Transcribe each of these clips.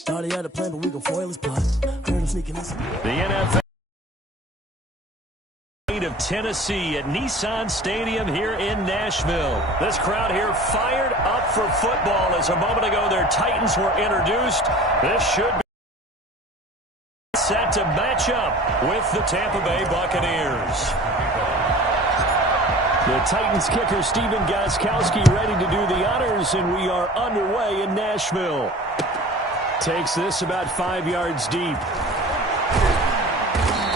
Thought he had a plan, but we gon' foil his plot. Heard him sneaking us. The NFL of Tennessee at Nissan Stadium here in Nashville. This crowd here fired up for football as a moment ago their Titans were introduced. This should be set to match up with the Tampa Bay Buccaneers. The Titans kicker Stephen Gostkowski ready to do the honors, and we are underway in Nashville. Takes this about 5 yards deep.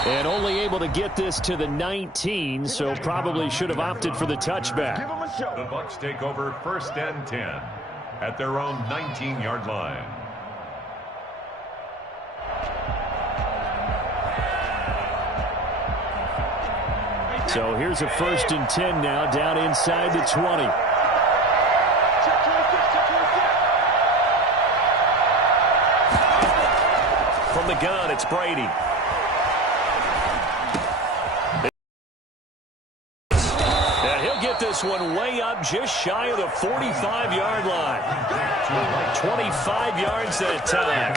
And only able to get this to the 19, so probably should have opted for the touchback. The Bucs take over 1st and 10 at their own 19-yard line. So here's a 1st and 10 now, down inside the 20. From the gun, it's Brady. And he'll get this one way up just shy of the 45-yard line. 25 yards at a time.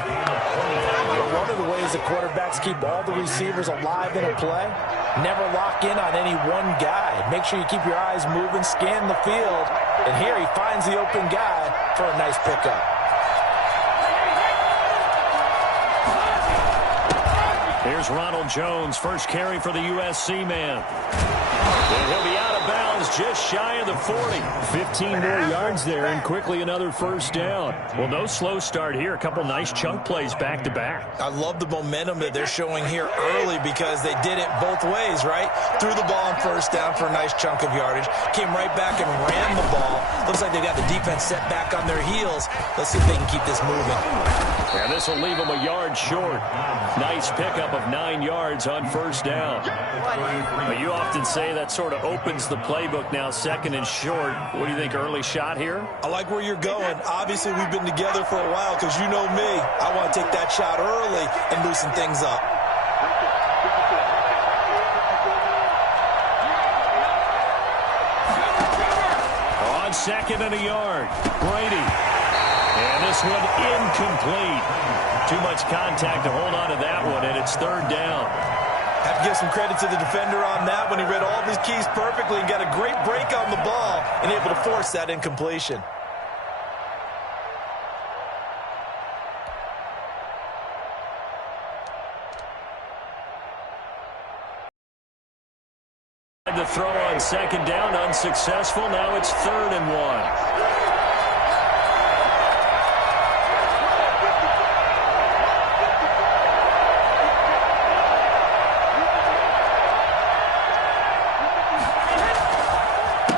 One of the ways the quarterbacks keep all the receivers alive in a play, never lock in on any one guy. Make sure you keep your eyes moving, scan the field, and here he finds the open guy for a nice pickup. Here's Ronald Jones, first carry for the USC man. And he'll be out of bounds just shy of the 40. 15 more yards there and quickly another 1st down. Well, no slow start here. A couple nice chunk plays back-to-back. I love the momentum that they're showing here early because they did it both ways, right? Threw the ball on 1st down for a nice chunk of yardage. Came right back and ran the ball. Looks like they got the defense set back on their heels. Let's see if they can keep this moving. And this will leave them a yard short. Nice pickup of 9 yards on 1st down. But you often say that sort of opens the playbook now, 2nd and short. What do you think, early shot here? I like where you're going. Obviously, we've been together for a while because you know me. I want to take that shot early and loosen things up. On 2nd and a yard, Brady. And this one incomplete. Too much contact to hold on to that one, and it's 3rd down. Have to give some credit to the defender on that when he read all of his keys perfectly and got a great break on the ball and able to force that incompletion. The throw on 2nd down, unsuccessful. Now it's 3rd and 1.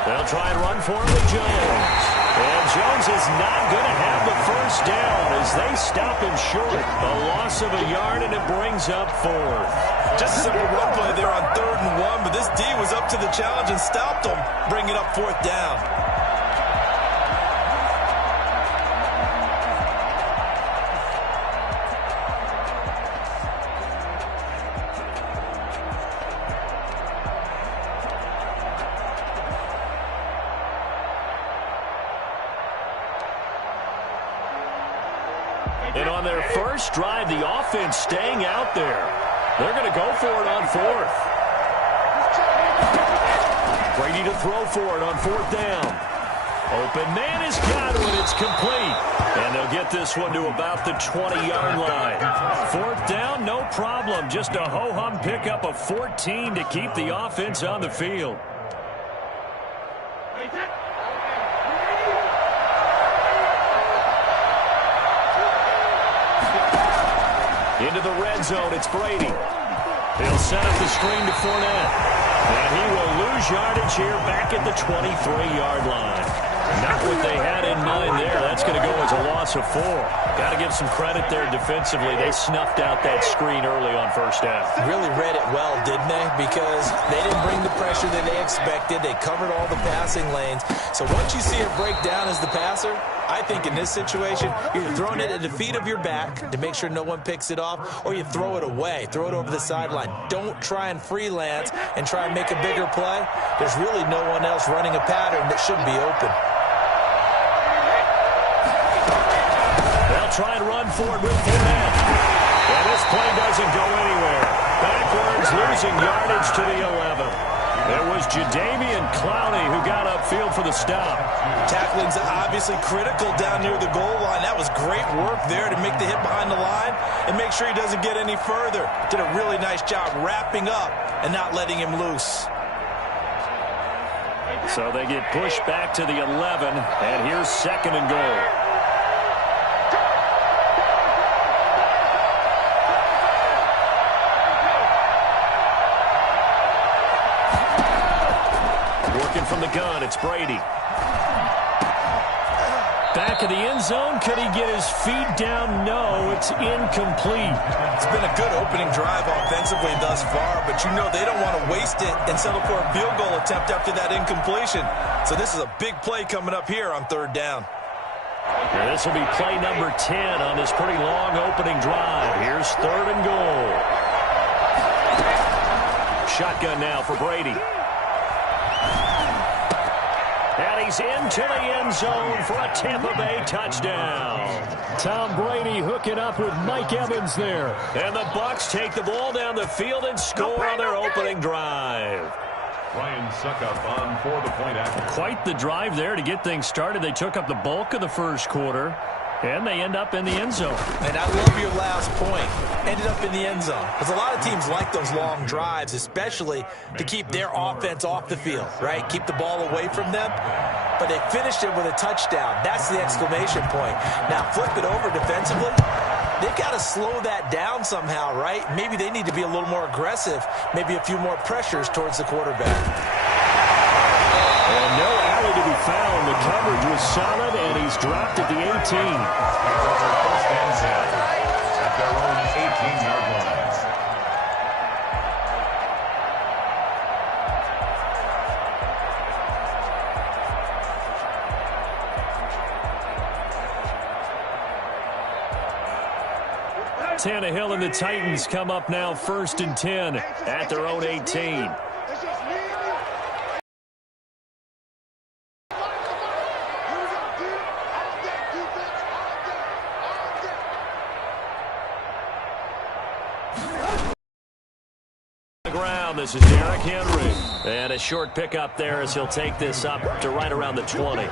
They'll try and run for him with Jones. And Jones is not going to have the 1st down as they stop him short. A loss of a yard, and it brings up 4th. Just a simple run play there on 3rd and 1, but this D was up to the challenge and stopped him, bringing up 4th down. And on their first drive, the offense staying out there. They're going to go for it on 4th. Brady to throw for it on 4th down. Open man is got it, and it's complete. And they'll get this one to about the 20-yard line. 4th down, no problem. Just a ho-hum pickup of 14 to keep the offense on the field. Into the red zone, it's Brady. He'll set up the screen to Fournette. And he will lose yardage here back at the 23-yard line. Not what they had in mind there. That's going to go as a loss of 4. Got to give some credit there defensively. They snuffed out that screen early on 1st down. Really read it well, didn't they? Because they didn't bring the pressure that they expected. They covered all the passing lanes. So once you see it break down as the passer, I think in this situation, you're throwing it at the feet of your back to make sure no one picks it off, or you throw it away, throw it over the sideline. Don't try and freelance and try and make a bigger play. There's really no one else running a pattern that should be open. try and run for it with Fournette. And this play doesn't go anywhere. Backwards, losing yardage to the 11. It was Jadeveon Clowney who got upfield for the stop. Tackling's obviously critical down near the goal line. That was great work there to make the hit behind the line and make sure he doesn't get any further. Did a really nice job wrapping up and not letting him loose. So they get pushed back to the 11, and here's 2nd and goal. Working from the gun, it's Brady. Back of the end zone. Could he get his feet down? No, it's incomplete. It's been a good opening drive offensively thus far, but you know they don't want to waste it and settle for a field goal attempt after that incompletion. So this is a big play coming up here on 3rd down. And this will be play number 10 on this pretty long opening drive. Here's 3rd and goal. Shotgun now for Brady. And he's into the end zone for a Tampa Bay touchdown. Tom Brady hooking up with Mike Evans there. And the Bucs take the ball down the field and score on their opening drive. Ryan Suckup on for the point after. Quite the drive there to get things started. They took up the bulk of the first quarter, and they end up in the end zone. And I love your last point. Ended up in the end zone. Because a lot of teams like those long drives, especially to keep their offense off the field, right? Keep the ball away from them. But they finished it with a touchdown. That's the exclamation point. Now flip it over defensively. They've got to slow that down somehow, right? Maybe they need to be a little more aggressive. Maybe a few more pressures towards the quarterback. And no alley to be found. The coverage was solid, and he's dropped at the 18. First and 10 at their own 18-yard line. Tannehill and the Titans come up now 1st and 10 at their own 18. This is Derrick Henry. And a short pickup there as he'll take this up to right around the 20.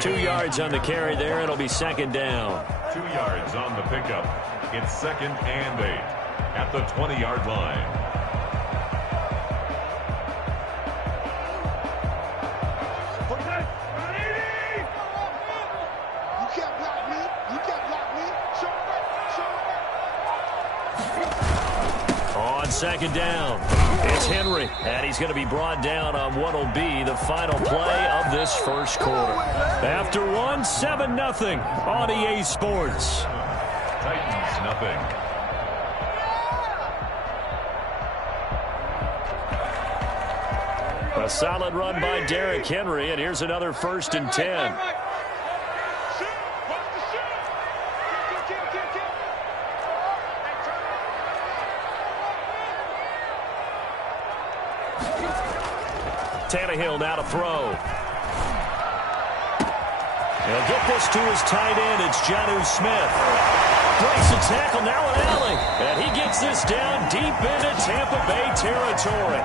2 yards on the carry there. It'll be 2nd down. 2 yards on the pickup. It's 2nd and 8 at the 20-yard line. On 2nd down, it's Henry, and he's going to be brought down on what will be the final play of this first quarter. After one, 7-0 on EA Sports. Titans, nothing. A solid run by Derrick Henry, and here's another 1st and 10. Tannehill now to throw. He'll get this to his tight end. It's Jonnu Smith. Breaks the tackle, now an alley. And he gets this down deep into Tampa Bay territory.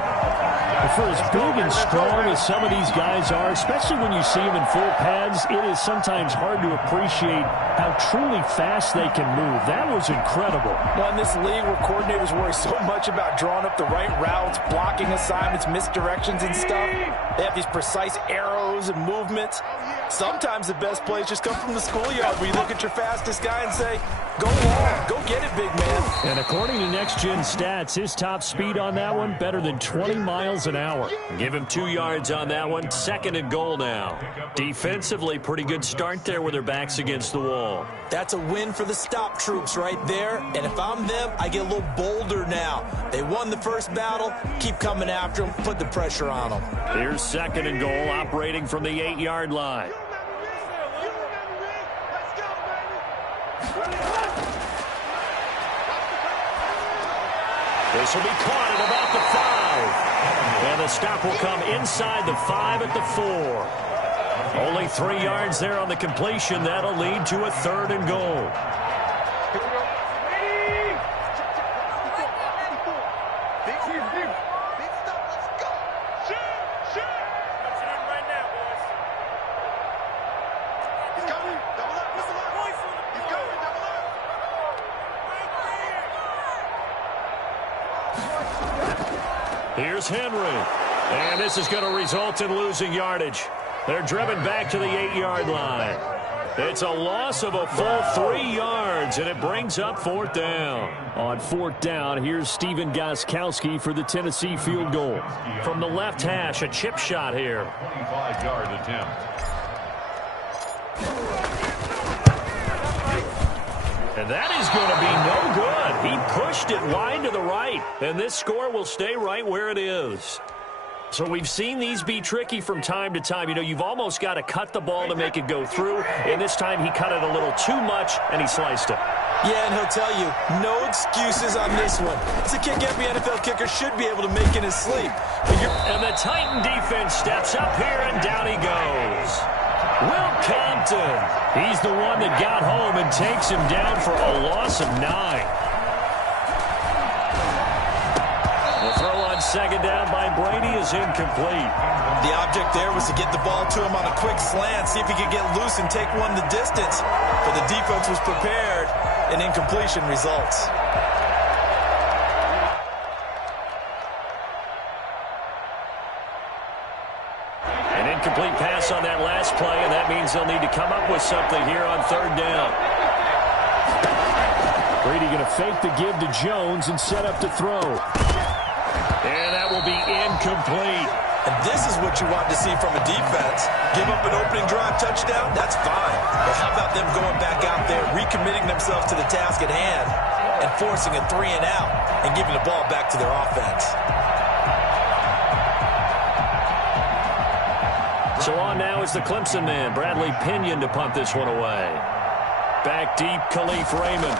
For as big and strong as some of these guys are, especially when you see them in full pads, it is sometimes hard to appreciate how truly fast they can move. That was incredible. Well, in this league where coordinators worry so much about drawing up the right routes, blocking assignments, misdirections and stuff, they have these precise arrows and movements. Sometimes the best plays just come from the schoolyard where you look at your fastest guy and say, go long, go get it, big man. And according to Next Gen Stats, his top speed on that one, better than 20 miles an hour. Give him 2 yards on that one. 2nd and goal now. Defensively, pretty good start there with their backs against the wall. That's a win for the stop troops right there. And if I'm them, I get a little bolder now. They won the first battle. Keep coming after them. Put the pressure on them. Here's 2nd and goal, operating from the 8-yard line. This will be caught at about the 5. And the stop will come inside the 5 at the 4. Only 3 yards there on the completion. That'll lead to a 3rd and goal. Here's Henry. And this is going to result in losing yardage. They're driven back to the 8-yard line. It's a loss of a full 3 yards, and it brings up 4th down. On 4th down, here's Stephen Gostkowski for the Tennessee field goal. From the left hash, a chip shot here. 25-yard attempt. And that is going to be no good. He pushed it wide to the right, and this score will stay right where it is. So we've seen these be tricky from time to time. You know, you've almost got to cut the ball to make it go through, and this time he cut it a little too much, and he sliced it. Yeah, and he'll tell you, no excuses on this one. It's a kick every NFL kicker should be able to make in his sleep. And the Titan defense steps up here, and down he goes. Will Compton. He's the one that got home and takes him down for a loss of 9. The throw on 2nd down by Brady is incomplete. The object there was to get the ball to him on a quick slant, see if he could get loose and take one the distance. But the defense was prepared, and incompletion results. An incomplete pass on that last play, and that means they'll need to come up with something here on 3rd down. Brady going to fake the give to Jones and set up to throw. And that will be incomplete. And this is what you want to see from a defense. Give up an opening drive touchdown, that's fine. But how about them going back out there, recommitting themselves to the task at hand, and forcing a 3 and out, and giving the ball back to their offense. So on now is the Clemson man, Bradley Pinion, to punt this one away. Back deep, Khalif Raymond.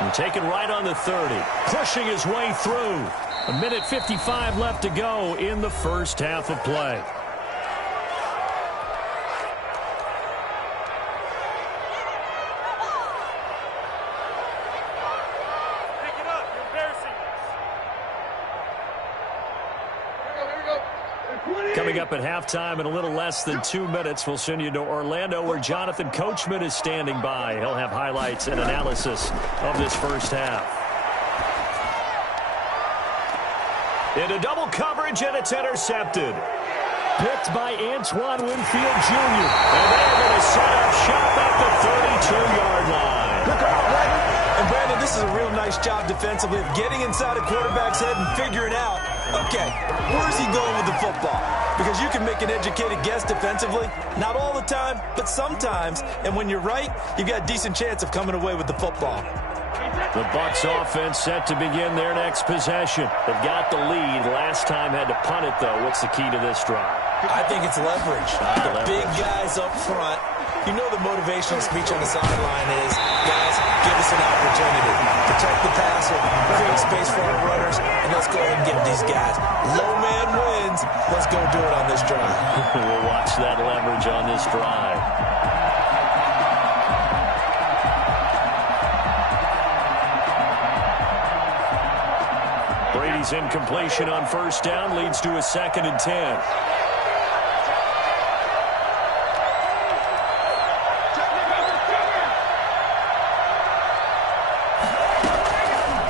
And taken right on the 30. Pushing his way through. 1:55 left to go in the first half of play. Coming up at halftime in a little less than 2 minutes, we'll send you to Orlando where Jonathan Coachman is standing by. He'll have highlights and analysis of this first half. Into double coverage, and it's intercepted. Picked by Antoine Winfield Jr. And they're going to set up shop at the 32-yard line. And Brandon, this is a real nice job defensively of getting inside a quarterback's head and figuring out, okay, where's he going with the football? Because you can make an educated guess defensively. Not all the time, but sometimes. And when you're right, you've got a decent chance of coming away with the football. The Bucs offense set to begin their next possession. They've got the lead. Last time had to punt it, though. What's the key to this drive? I think it's leverage. The big guys up front. You know the motivational speech on the sideline is, guys, give us an opportunity. Protect the passer, create space for our runners, and let's go ahead and get these guys. Low man wins. Let's go do it on this drive. We'll watch that leverage on this drive. Brady's incompletion on 1st down leads to a 2nd and 10.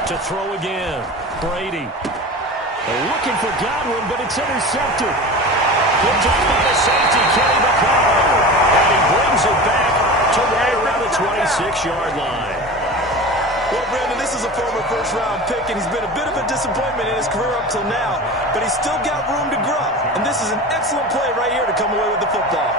To throw again, Brady. They're looking for Godwin, but it's intercepted. Picked up by the safety, Kenny Vaccaro. And he brings it back to right around the 26-yard line. Well, Brandon, this is a former first-round pick, and he's been a bit of a disappointment in his career up till now, but he's still got room to grow. And this is an excellent play right here to come away with the football.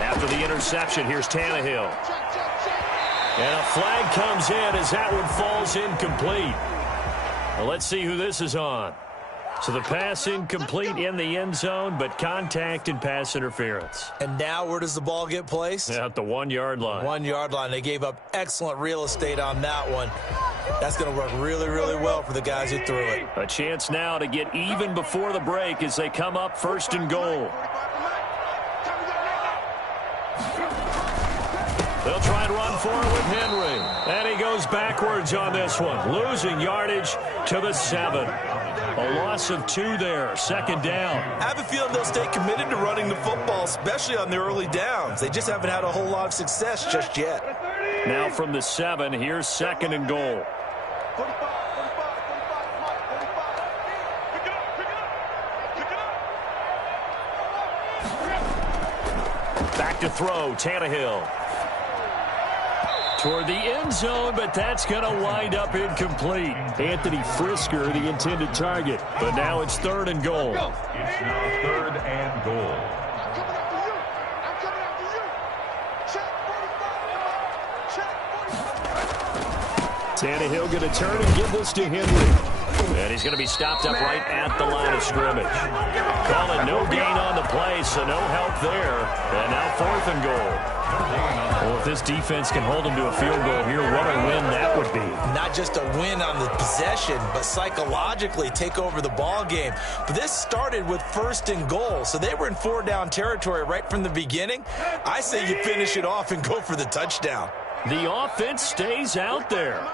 After the interception, here's Tannehill. And a flag comes in as that one falls incomplete. Well, let's see who this is on. So the pass incomplete in the end zone, but contact and pass interference. And now where does the ball get placed? At the 1-yard line. 1-yard line. They gave up excellent real estate on that one. That's going to work really, really well for the guys who threw it. A chance now to get even before the break as they come up 1st and goal. They'll try and run for it with Henry. And he goes backwards on this one, losing yardage to the 7. A loss of 2 there, 2nd down. I have a feeling they'll stay committed to running the football, especially on their early downs. They just haven't had a whole lot of success just yet. Now from the 7, here's 2nd and goal. Back to throw, Tannehill. Toward the end zone, but that's going to wind up incomplete. Anthony Frisker, the intended target. But now it's 3rd and goal. It's now 3rd and goal. Tannehill going to turn and give this to Henry. And he's going to be stopped up right at the line of scrimmage. Calling no gain on the play, so no help there. And now 4th and goal. Well, if this defense can hold them to a field goal here, what a win that would be. Not just a win on the possession, but psychologically take over the ball game. But this started with 1st and goal, so they were in 4-down territory right from the beginning. I say you finish it off and go for the touchdown. The offense stays out there.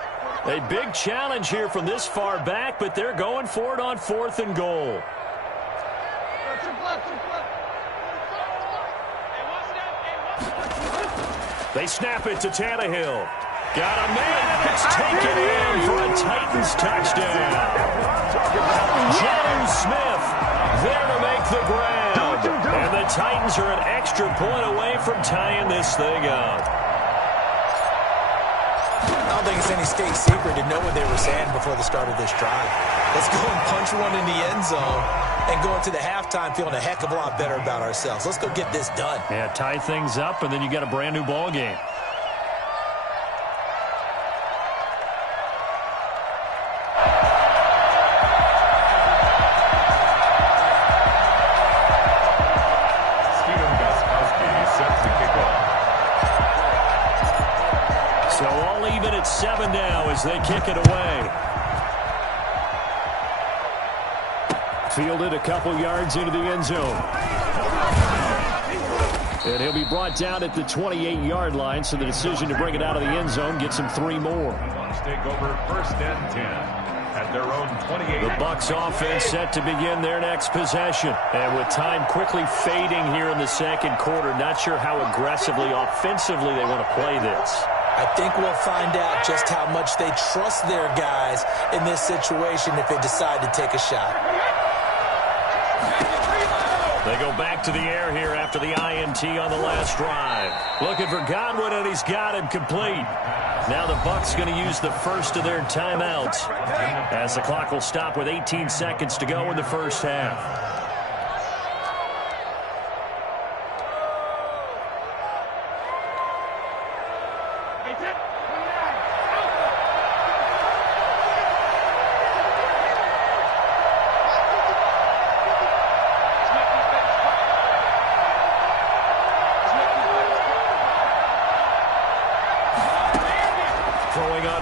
A big challenge here from this far back, but they're going for it on 4th and goal. They snap it to Tannehill. Got a man, and it's taken in for a Titans touchdown. James Smith there to make the grab. And the Titans are an extra point away from tying this thing up. I don't think it's any state secret to know what they were saying before the start of this drive. Let's go and punch one in the end zone and go into the halftime feeling a heck of a lot better about ourselves. Let's go get this done. Yeah, tie things up, and then you got a brand new ball game. Stephen Gostkowski sets the kickoff. So all even at 7 now as they kick it away. Fielded a couple yards into the end zone. And he'll be brought down at the 28-yard line, so the decision to bring it out of the end zone gets him 3 more. Bucs take over 1st and 10 at their own 28. The Bucs offense set to begin their next possession. And with time quickly fading here in the 2nd quarter, not sure how aggressively, offensively they want to play this. I think we'll find out just how much they trust their guys in this situation if they decide to take a shot. They go back to the air here after the INT on the last drive. Looking for Godwin, and he's got him complete. Now the Bucs going to use the first of their timeouts as the clock will stop with 18 seconds to go in the first half.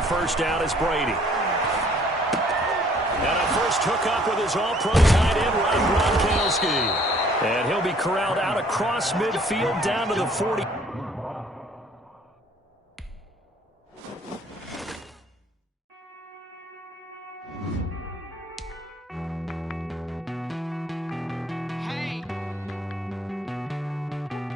First down is Brady. And a first hookup with his all-pro tight end, Rob Gronkowski. And he'll be corralled out across midfield down to the 40.